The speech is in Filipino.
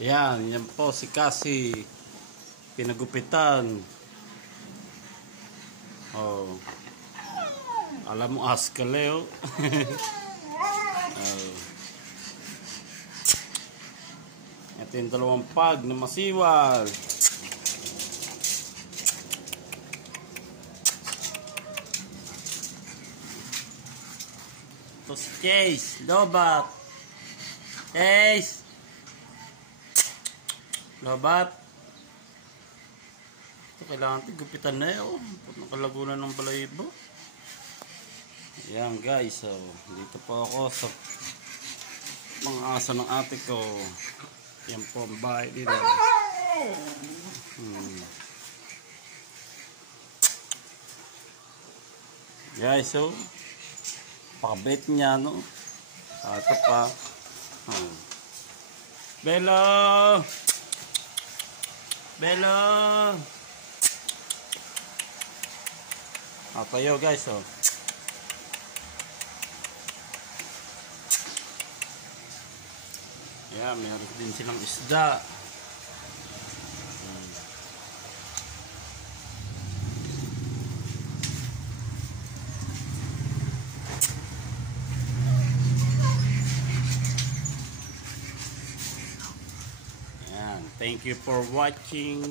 Yan po si Cassie. Pinagupitan. Oh. Alam mo askaleo. Oh. Ito yung dalawang pag na masiwal. Ito si Chase, Lobat. Chase. Lobat. Ito kailangan ito gupitan na yun. Nakalagunan ng balahibo. Ayan guys, so dito po ako sa mga aso ng ate ko. Yan po ang bahay nila. Guys, so pakabait niya, no? Ito pa. Belo! Belo! Tayo guys, oh. Ayan, meron din silang isda. Ayan, thank you for watching.